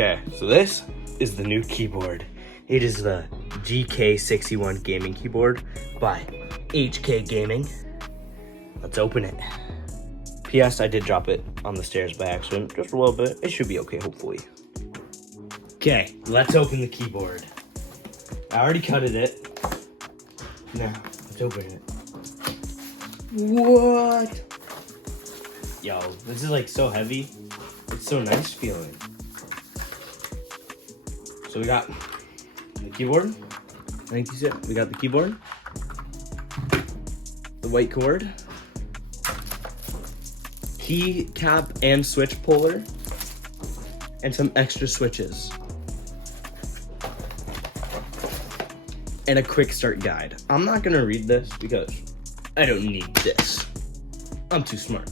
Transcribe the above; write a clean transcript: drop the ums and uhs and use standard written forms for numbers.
Okay, so this is the new keyboard. It is the GK61 gaming keyboard by HK Gaming. Let's open it. P.S. I did drop it on the stairs by accident, just a little bit. It should be okay, hopefully. Okay, let's open the keyboard. I already cutted it. Now, let's open it. What? Yo, this is like so heavy. It's so nice feeling. So we got the keyboard. I think you said we got the keyboard, the white cord, key cap and switch puller, and some extra switches, and a quick start guide. I'm not gonna read this because I don't need this. I'm too smart.